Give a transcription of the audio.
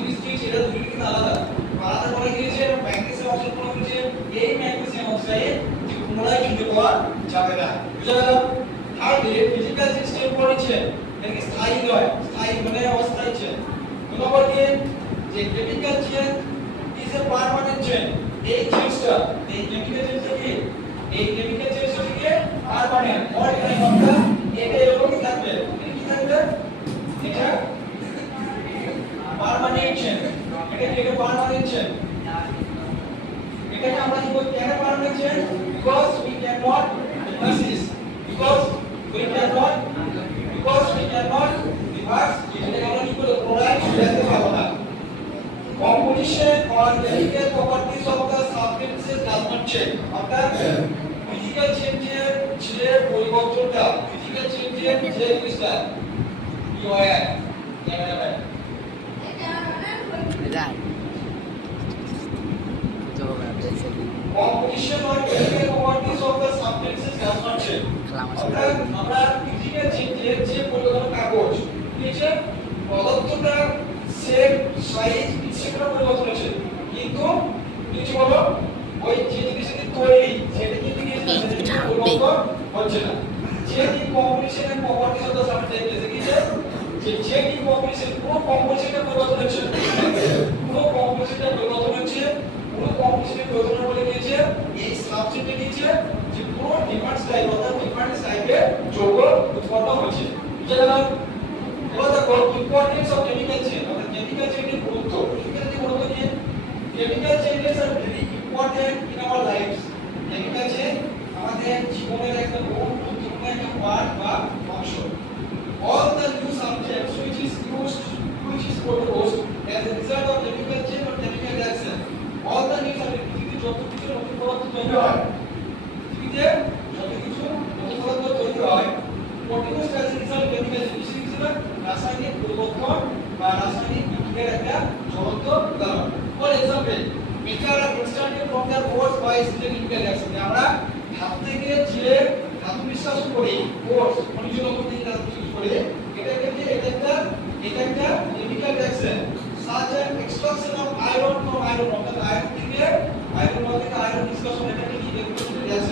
জিনিস দিয়েছে এটা দুটো কিন্তু আলাদা আলাদা করে দিয়েছে ম্যাগনেসিয়াম অক্সাইড করে দিয়েছে এই ম্যাগনেসিয়াম অক্সাইড যে পুনরায় খুঁজে পাওয়া যাবে না বুঝা গেল তাহলে ফিজিক্যাল সিস্টেম পড়েছে এটাকে স্থায়ী নয় স্থায়ী মানে অস্থায়ী চেন নম্বর কি যে chemical chain is a permanent chain এই চেনটা এই কেমিক্যাল চেনটা কি এই কেমিক্যাল চেনটা কি পার্মানেন্ট অল টাইম আমরা এটা এরকমই থাকবে কি থাকবে এটা পার্মানেন্ট চেন এটা পার্মানেন্ট চেন এটাকে আমরা কি বলি কেন permanent chain because we cannot reverse because we cannot reverse এটাকে আমরা কি বলি ক্লোরাইড যেতে পারবো না composition or chemical properties of the substances does not change অর্থাৎ ফিজিক্যাল চেঞ্জের যে পরিবর্তনটা ফিজিক্যাল চেঞ্জের যে জিনিসটা কি হয় cameraman composition or chemical properties of the substances does not change অর্থাৎ আমরা ফিজিক্যাল চেঞ্জের যে পরিবর্তন কাগজ নিচে পদার্থটা শেপ সাইজ সেটা পরিবর্তন হচ্ছে কিন্তু নিচে বলো ওই যে জিনিসটি তৈরি সেটা কিন্তু পরিবর্তন হচ্ছে না যে কি combination and properties of the substance দেখেছে যে কি কম্বিনেশন পুরো কম্বিনেশনটা পরিবর্তন হচ্ছে পুরো কম্বিনেশনটা পরিবর্তন হচ্ছে পুরো কম্বিনেশনের পরিবর্তন বলে দিয়েছে এই সাবস্টেন্সে নিচে যে পুরো ডিফারেন্ট টাইপ অর্থাৎ ডিফারেন্ট টাইপে যৌগ উৎপন্ন হচ্ছে বুঝা গেল এবার দেখো ইম্পর্টেন্স অফ কেমিক্যাল চেইন অর্থাৎ কেমিক্যাল চেইনের গুরুত্ব কি chemical chains are very important in our life's chemical chain আমাদের জীবনের একটা বহু গুরুত্বপূর্ণ একটা পার্ট বা অংশ all the new subjects which is produced as a result of chemical chain or chemical reaction all the new subjects পৃথিবীতে যত কিছু নতুন পদার্থ তৈরি হয় পৃথিবীতে যত কিছু নতুন পদার্থ তৈরি হয় produced as a result of chemical chain রাসায়নিক পরিবর্তন বা রাসায়নিক বিক্রিয়ার একটা জ্বলন্ত উদাহরণ for example metal are extracted from the ores by chemical reaction আমরা ধাতু থেকে যে ধাতু নিষ্কাশন করি কোর্স খনিজ লবণ থেকে ধাতু নিষ্কাশন করি এটা একটা chemical reaction such as extraction of iron from iron অর্থাৎ আয়রন থেকে আয়রন নিষ্কাশন এটা কি কেমিক্যাল রিঅ্যাকশন